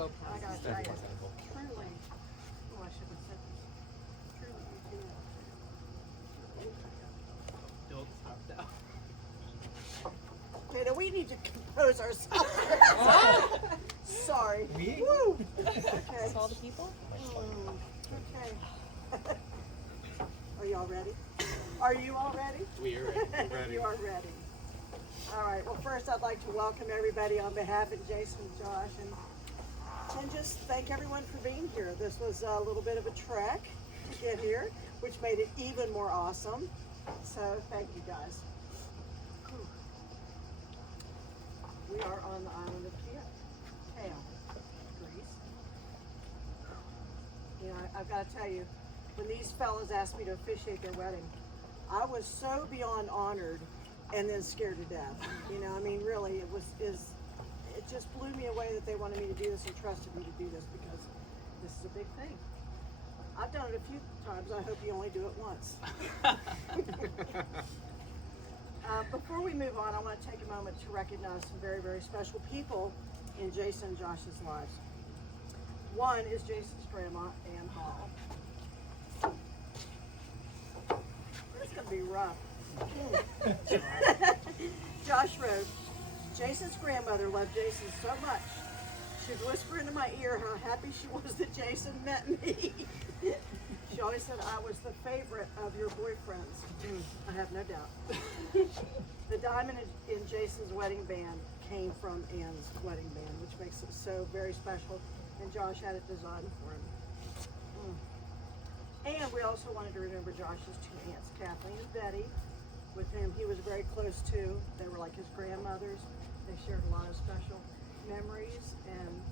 go. I gotta tell you, truly, oh, I should have said this. Truly, you do. Don't stop now. Okay, now we need to compose ourselves. Sorry. We? Woo! Okay. All the people? Okay. Are y'all ready? Are you all ready? We are ready. You are ready. All right. Well, first I'd like to welcome everybody on behalf of Jason and Josh, and just thank everyone for being here. This was a little bit of a trek to get here, which made it even more awesome. So thank you guys. Whew. We are on the island of Kea, Greece. You know, I've got to tell you, when these fellas asked me to officiate their wedding, I was so beyond honored and then scared to death. You know, I mean, really, it just blew me away that they wanted me to do this and trusted me to do this, because this is a big thing. I've done it a few times. I hope you only do it once. Before we move on, I want to take a moment to recognize some very, very special people in Jason and Josh's lives. One is Jason's grandma, Ann Hall. It's going to be rough. Josh wrote, Jason's grandmother loved Jason so much, she'd whisper into my ear how happy she was that Jason met me. She always said I was the favorite of your boyfriends. I have no doubt. The diamond in Jason's wedding band came from Ann's wedding band, which makes it so very special, and Josh had it designed for him. And we also wanted to remember Josh's two aunts, Kathleen and Betty, with whom he was very close to. They were like his grandmothers. They shared a lot of special memories, and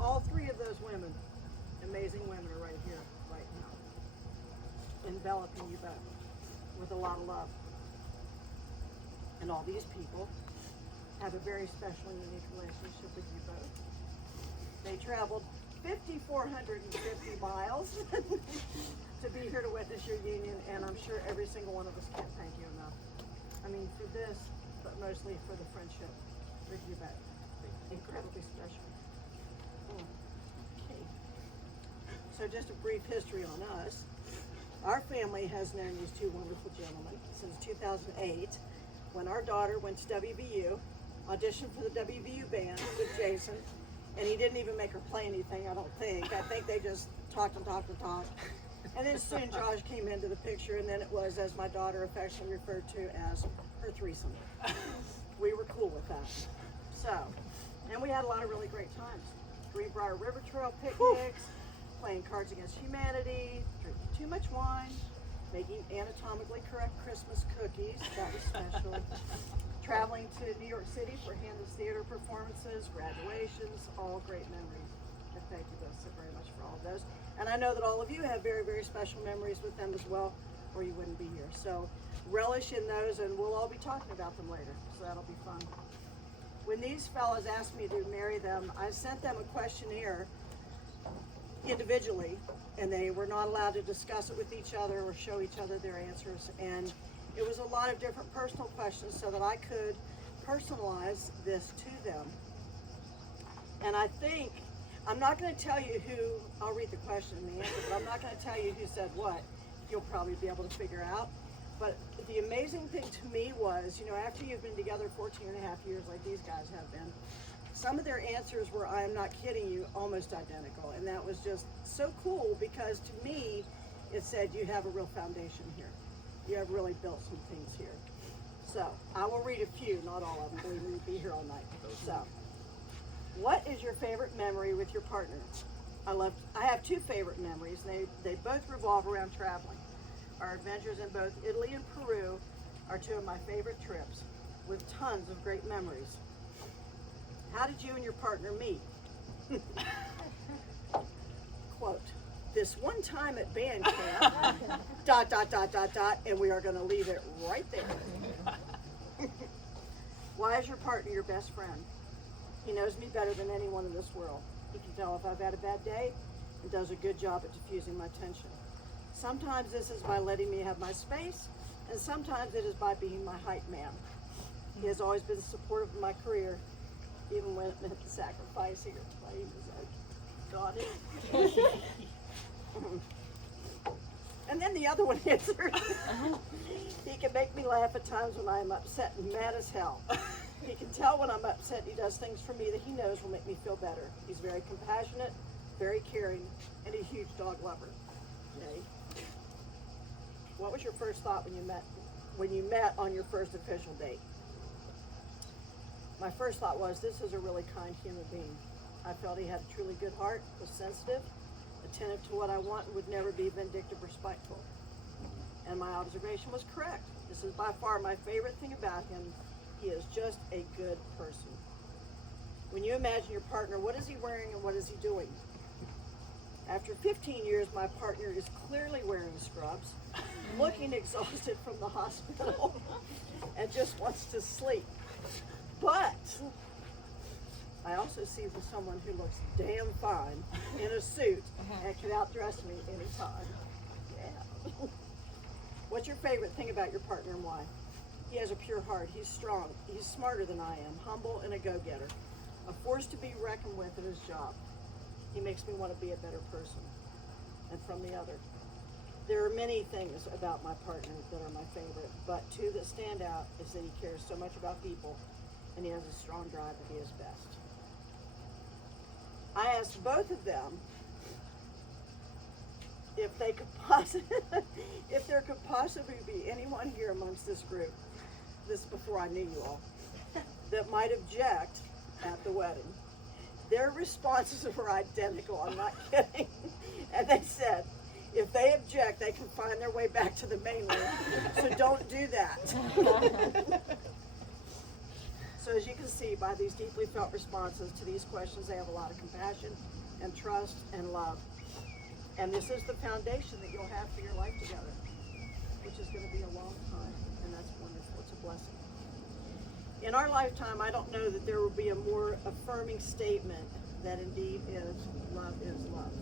all three of those women, amazing women, are right here, right now, enveloping you both with a lot of love. And all these people have a very special and unique relationship with you both. They traveled 5,450 miles to be here to witness your union, and I'm sure every single one of us can't thank you enough. I mean, for this, but mostly for the friendship with you both. Incredibly special. Okay. So just a brief history on us. Our family has known these two wonderful gentlemen since 2008, when our daughter went to WVU, auditioned for the WVU band with Jason, and he didn't even make her play anything, I don't think. I think they just talked and talked and talked. And then soon Josh came into the picture, and then it was, as my daughter affectionately referred to, as her threesome. We were cool with that. So, and we had a lot of really great times. Greenbrier River Trail picnics, playing Cards Against Humanity, drinking too much wine, making anatomically correct Christmas cookies, that was special. Traveling to New York City for Handless Theater performances, graduations, all great memories. And thank you both so very much for all of those. And I know that all of you have very, very special memories with them as well, or you wouldn't be here. So relish in those, and we'll all be talking about them later, so that'll be fun. When these fellas asked me to marry them, I sent them a questionnaire individually, and they were not allowed to discuss it with each other or show each other their answers. And it was a lot of different personal questions so that I could personalize this to them. And I think, I'm not going to tell you who, I'll read the question and the answer, but I'm not going to tell you who said what. You'll probably be able to figure out. But the amazing thing to me was, you know, after you've been together 14 and a half years like these guys have been, some of their answers were, I am not kidding you, almost identical. And that was just so cool, because to me, it said you have a real foundation here. You have really built some things here. So I will read a few, not all of them, believe me, we'd be here all night. So, what is your favorite memory with your partner? I have two favorite memories. They both revolve around traveling. Our adventures in both Italy and Peru are two of my favorite trips, with tons of great memories. How did you and your partner meet? Quote, this one time at band camp, ... and we are going to leave it right there. Why is your partner your best friend? He knows me better than anyone in this world. He can tell if I've had a bad day and does a good job at diffusing my tension. Sometimes this is by letting me have my space, and sometimes it is by being my hype man. He has always been supportive of my career, even when it meant sacrificing or playing his own God. And then the other one answered, he can make me laugh at times when I am upset and mad as hell. He can tell when I'm upset. He does things for me that he knows will make me feel better. He's very compassionate, very caring, and a huge dog lover. Okay. What was your first thought when you met on your first official date? My first thought was, this is a really kind human being. I felt he had a truly good heart, was sensitive, attentive to what I want, and would never be vindictive or spiteful. And my observation was correct. This is by far my favorite thing about him. He is just a good person. When you imagine your partner, what is he wearing and what is he doing? After 15 years, my partner is clearly wearing scrubs, looking exhausted from the hospital, and just wants to sleep. But I also see someone who looks damn fine in a suit and can outdress me anytime. Yeah. What's your favorite thing about your partner and why? He has a pure heart. He's strong. He's smarter than I am, humble and a go-getter, a force to be reckoned with in his job. He makes me want to be a better person. And from the other, there are many things about my partner that are my favorite, but two that stand out is that he cares so much about people and he has a strong drive to be his best. I asked both of them if they could if there could possibly be anyone here amongst this group, this is before I knew you all, that might object at the wedding. Their responses were identical, I'm not kidding. And they said, if they object, they can find their way back to the main room, so don't do that. So as you can see by these deeply felt responses to these questions, they have a lot of compassion and trust and love. And this is the foundation that you'll have for your life together, which is going to be a long time, and that's wonderful. It's a blessing. In our lifetime, I don't know that there will be a more affirming statement that indeed is love is love.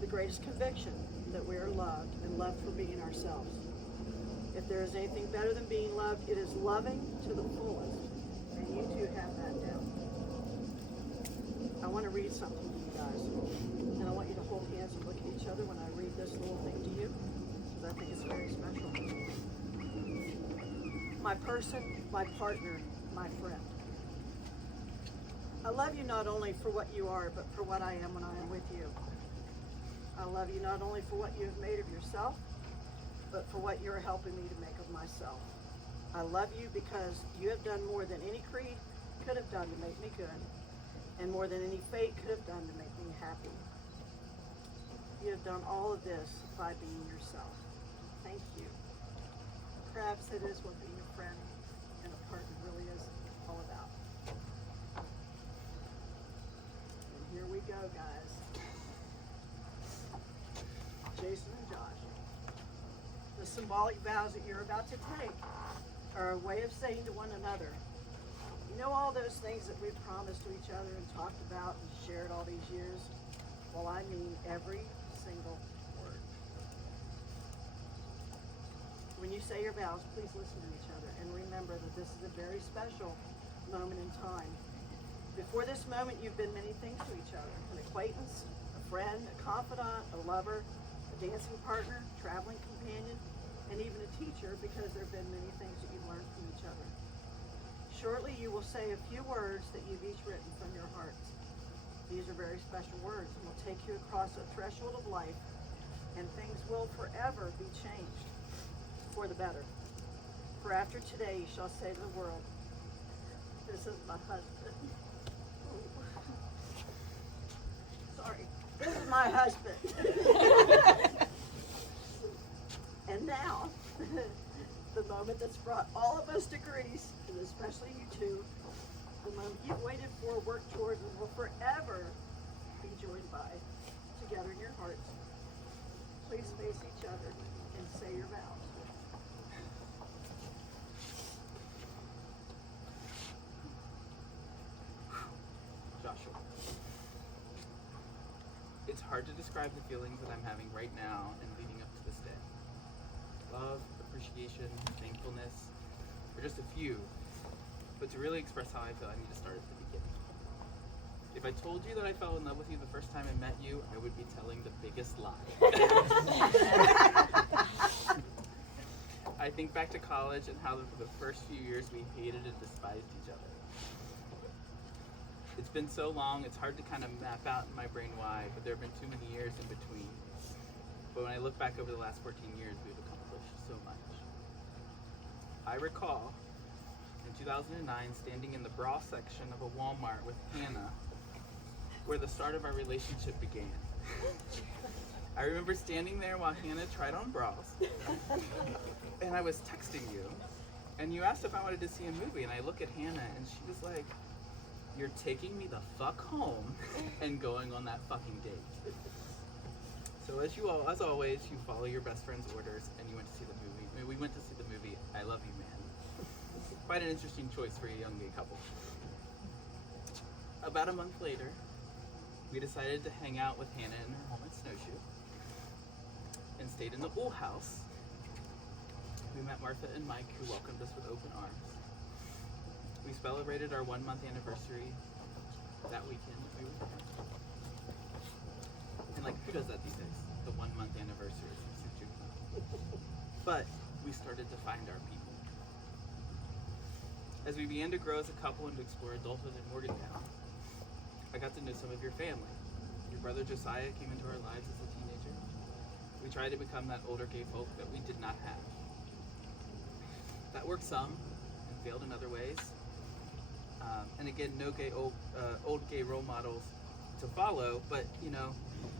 The greatest conviction that we are loved and loved for being ourselves. If there is anything better than being loved, it is loving to the fullest, and you two have that down. I want to read something to you guys, and I want you to hold hands and look at each other when I read this little thing to you, because I think it's very special. My person, my partner, my friend. I love you not only for what you are, but for what I am when I am with you. I love you not only for what you have made of yourself, but for what you are helping me to make of myself. I love you because you have done more than any creed could have done to make me good, and more than any fate could have done to make me happy. You have done all of this by being yourself. Thank you. Perhaps it is what being a friend and a partner really is all about. And here we go, guys. Jason and Josh. The symbolic vows that you're about to take are a way of saying to one another, you know all those things that we've promised to each other and talked about and shared all these years? Well, I mean every single word. When you say your vows, please listen to each other and remember that this is a very special moment in time. Before this moment, you've been many things to each other: an acquaintance, a friend, a confidant, a lover, a dancing partner, traveling companion, and even a teacher, because there have been many things that you've learned from each other. Shortly, you will say a few words that you've each written from your hearts. These are very special words and will take you across a threshold of life, and things will forever be changed for the better. For after today, you shall say to the world, this is my husband. Sorry. This is my husband. And now, the moment that's brought all of us to Greece, and especially you two, the moment you've waited for, worked towards, and will forever be joined by, together in your hearts. Please face each other and say your vows. Joshua. It's hard to describe the feelings that I'm having right now and leading up to this day. Love, appreciation, thankfulness are just a few, But to really express how I feel, I need to start at the beginning. If I told you that I fell in love with you the first time I met you, I would be telling the biggest lie. I think back to college and how for the first few years we hated and despised each other. It's been so long, it's hard to kind of map out in my brain why, but there have been too many years in between. But when I look back over the last 14 years, we've accomplished so much. I recall in 2009 standing in the bra section of a Walmart with Hannah, where the start of our relationship began. I remember standing there while Hannah tried on bras, and I was texting you, and you asked if I wanted to see a movie, and I look at Hannah, and she was like, "You're taking me the fuck home and going on that fucking date." So as always, you follow your best friend's orders, and you went to see the movie. I mean, we went to see the movie I Love You, Man. Quite an interesting choice for a young gay couple. About a month later, we decided to hang out with Hannah in her home in Snowshoe and stayed in the Ool House. We met Martha and Mike, who welcomed us with open arms. We celebrated our 1 month anniversary that weekend that we were there. And like, who does that these days? The 1 month anniversary since juvenile. But we started to find our people. As we began to grow as a couple and to explore adulthood in Morgantown, I got to know some of your family. Your brother Josiah came into our lives as a teenager. We tried to become that older gay folk that we did not have. That worked some and failed in other ways. And again, no gay old gay role models to follow, but you know,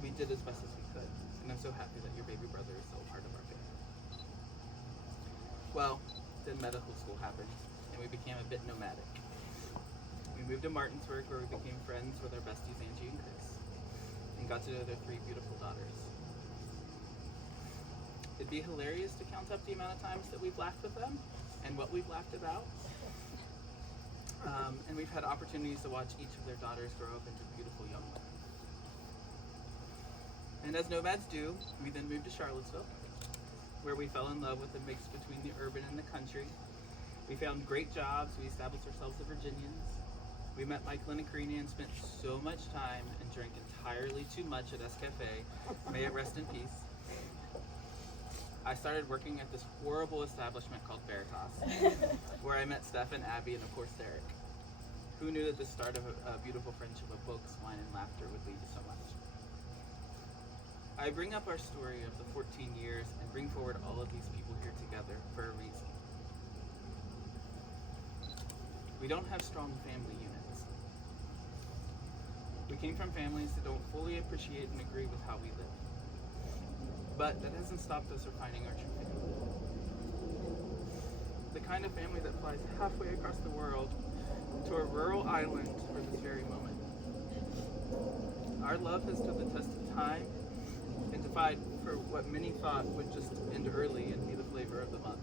we did as best as we could. And I'm so happy that your baby brother is still part of our family. Well, then medical school happened, and we became a bit nomadic. We moved to Martinsburg, where we became friends with our besties Angie and Chris, and got to know their 3 beautiful daughters. It'd be hilarious to count up the amount of times that we've laughed with them, and what we've laughed about. And we've had opportunities to watch each of their daughters grow up into beautiful young women. And as nomads do, we then moved to Charlottesville, where we fell in love with the mix between the urban and the country. We found great jobs, we established ourselves as Virginians. We met Mike Linicrini and spent so much time and drank entirely too much at Escafe. May it rest in peace. I started working at this horrible establishment called Veritas, where I met Steph and Abby and of course Derek. Who knew that the start of a beautiful friendship of books, wine, and laughter would lead to so much? I bring up our story of the 14 years and bring forward all of these people here together for a reason. We don't have strong family units. We came from families that don't fully appreciate and agree with how we live. But that hasn't stopped us from finding our true family. The kind of family that flies halfway across the world to a rural island for this very moment. Our love has stood the test of time and defied for what many thought would just end early and be the flavor of the month.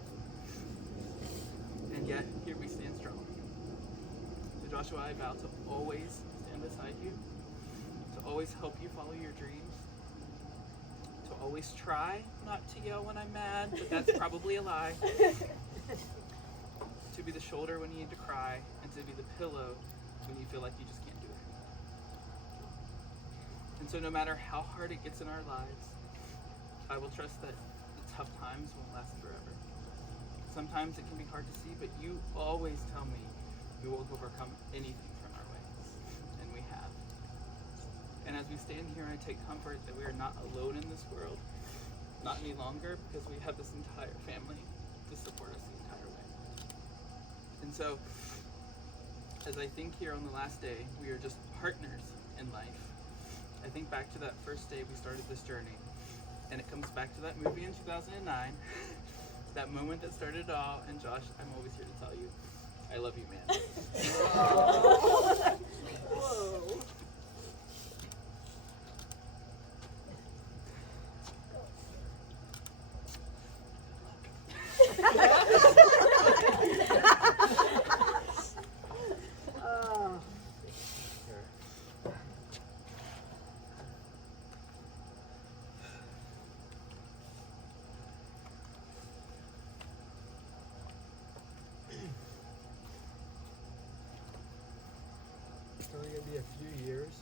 And yet, here we stand strong. So Joshua, I vow to always stand beside you, to always help you follow your dreams, to always try not to yell when I'm mad, but that's probably a lie. To be the shoulder when you need to cry, and to be the pillow when you feel like you just can't do it anymore. And so no matter how hard it gets in our lives, I will trust that the tough times won't last forever. Sometimes it can be hard to see, but you always tell me we will overcome anything from our ways, and we have. And as we stand here, I take comfort that we are not alone in this world, not any longer, because we have this entire family to support us the entire way. And so, as I think here on the last day, we are just partners in life. I think back to that first day we started this journey, and it comes back to that movie in 2009, that moment that started it all, and Josh, I'm always here to tell you, I love you, man. Whoa. It's only going to be a few years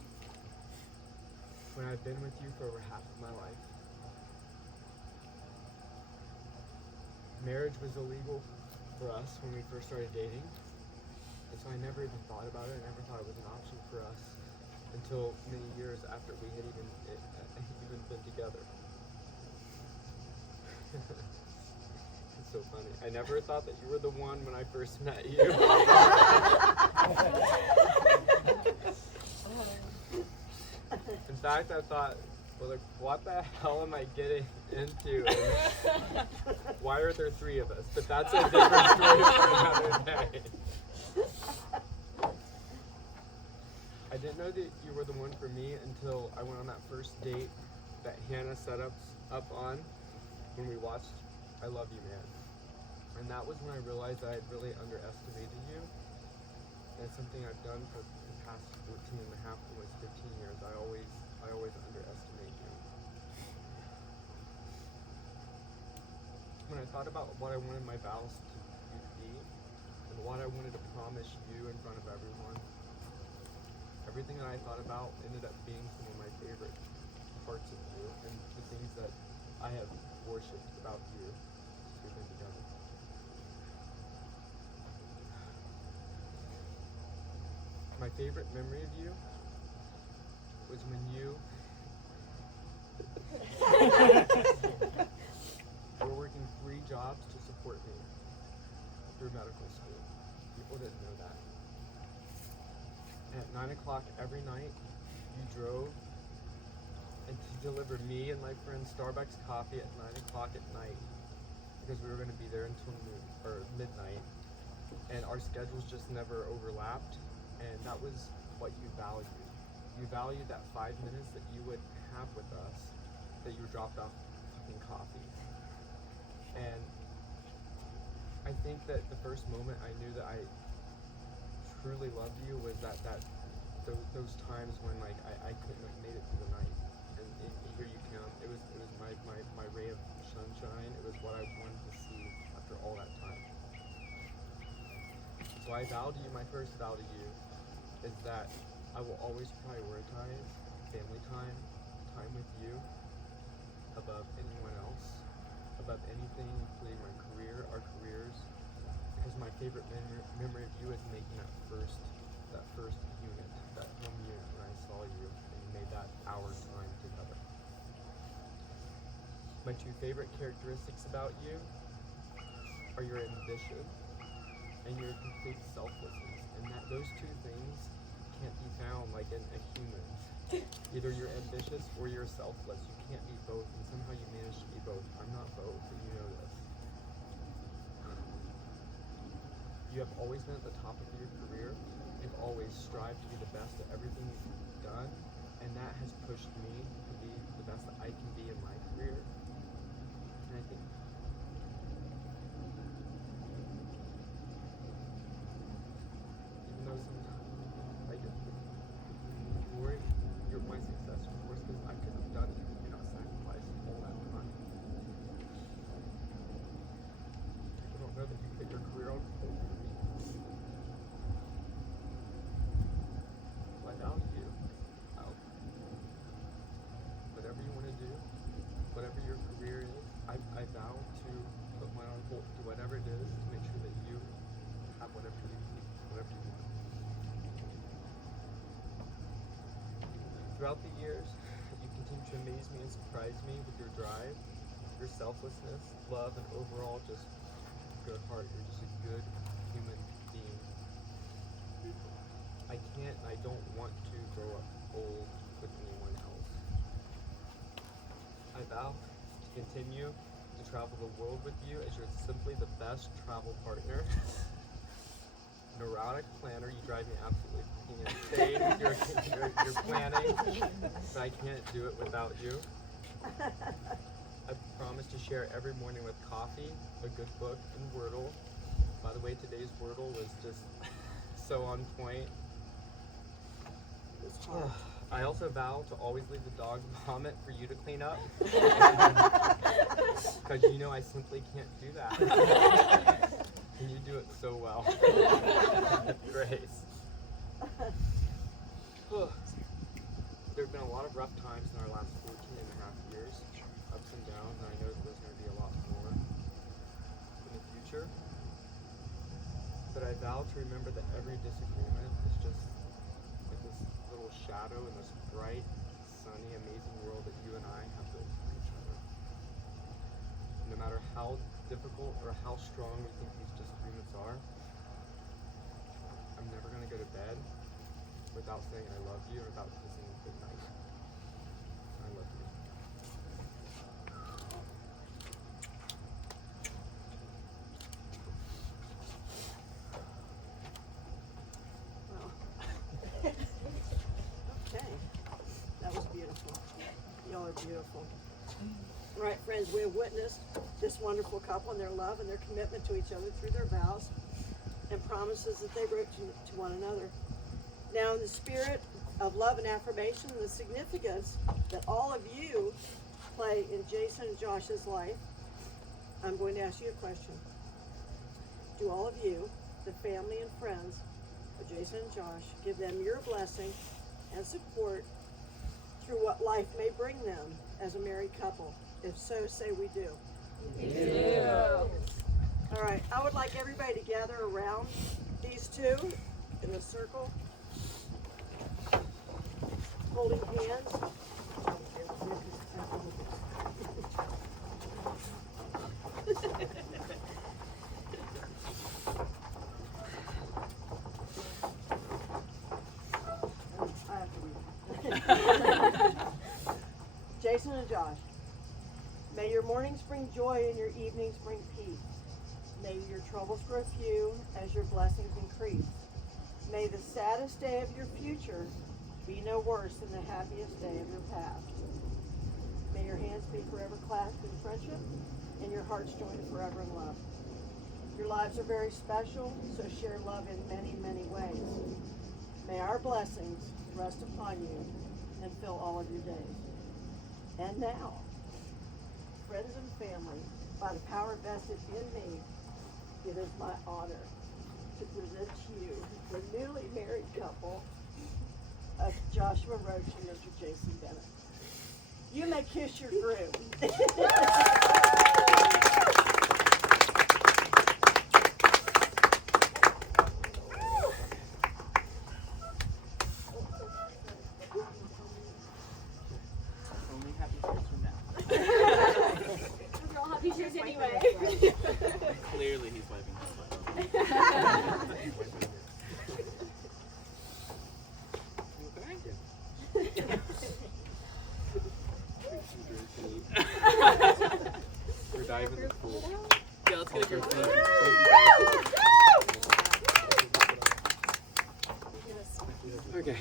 when I've been with you for over half of my life. Marriage was illegal for us when we first started dating, and so I never even thought about it. I never thought it was an option for us until many years after we had even been together. It's so funny. I never thought that you were the one when I first met you. In fact, I thought, well, like, what the hell am I getting into? And why are there three of us? But that's a different story for another day. I didn't know that you were the one for me until I went on that first date that Hannah set up on when we watched I Love You, Man. And that was when I realized I had really underestimated you. And it's something I've done for the past 14 and a half, almost 15 years. I always underestimate you. When I thought about what I wanted my vows to be, and what I wanted to promise you in front of everyone, everything that I thought about ended up being some of my favorite parts of you, and the things that I have worshipped about you since we've been together. My favorite memory of you was when you were working 3 jobs to support me through medical school. People didn't know that. And at 9 o'clock every night, you drove and to deliver me and my friend Starbucks coffee at 9 o'clock at night because we were going to be there until midnight. And our schedules just never overlapped. And that was what you valued. You valued that 5 minutes that you would have with us, that you were dropped off fucking coffee. And I think that the first moment I knew that I truly loved you was those times when like I couldn't have made it through the night. And here you come. It was my ray of sunshine. It was what I wanted to see after all that time. So I vow to you, my first vow to you, is that I will always prioritize family time with you, above anyone else, above anything, including my career, our careers, because my favorite memory of you is making that first unit, that home unit when I saw you and you made that hour time together. My 2 favorite characteristics about you are your ambition and your complete selflessness, and that those 2 things can't be found like in a human. Either you're ambitious or you're selfless. You can't be both, and somehow you manage to be both. I'm not both, and you know this. You have always been at the top of your career. You've always strived to be the best at everything you've done, and that has pushed me to be the best that I can be in my career. And I think even though sometimes I get glory, you're my success, of course, because I couldn't have done it if you're not sacrificing all that time. I don't know that you put your career on hold for me. I vow to you, whatever you want to do, whatever your career is, I vow to put mine on hold, do whatever it is to make sure that you have whatever you need, whatever you want. Throughout the years, you continue to amaze me and surprise me with your drive, your selflessness, love, and overall just good heart. You're just a good human being. I can't and I don't want to grow up old with anyone else. I vow to continue to travel the world with you as you're simply the best travel partner. Neurotic planner, you drive me absolutely insane with your planning, but I can't do it without you. I promise to share every morning with coffee, a good book, and Wordle. By the way, today's Wordle was just so on point. It's hard. I also vow to always leave the dog vomit for you to clean up. Because you know I simply can't do that. And you do it so well. Grace. There have been a lot of rough times in our last 14 and a half years, ups and downs, and I know that there's going to be a lot more in the future. But I vow to remember that every disagreement is just like this little shadow in this bright, sunny, amazing world that you and I have built for each other. No matter how difficult or how strong we think these disagreements are, I'm never going to go to bed without saying I love you or without kissing you good night. I love you. Well, okay. That was beautiful. Y'all are beautiful. All right, friends, we have witnessed this wonderful couple and their love and their commitment to each other through their vows and promises that they wrote to one another. Now, in the spirit of love and affirmation and the significance that all of you play in Jason and Josh's life, I'm going to ask you a question. Do all of you, the family and friends of Jason and Josh, give them your blessing and support through what life may bring them as a married couple? If so, say we do. We do. All right, I would like everybody to gather around these two in a circle, holding hands. I have to read. Jason and Josh, may your mornings bring joy and your evenings bring peace. May your troubles grow few as your blessings increase. May the saddest day of your future be no worse than the happiest day of your past. May your hands be forever clasped in friendship and your hearts joined forever in love. Your lives are very special, so share love in many, many ways. May our blessings rest upon you and fill all of your days. And now, friends and family, by the power vested in me, it is my honor to present to you the newly married couple of Joshua Roach and Mr. Jason Bennett. You may kiss your groom. Only happy tears from now. We're all happy tears anyway. Clearly he's wiping his butt. We're diving in the pool. Yeah, let's get a group photo. Okay.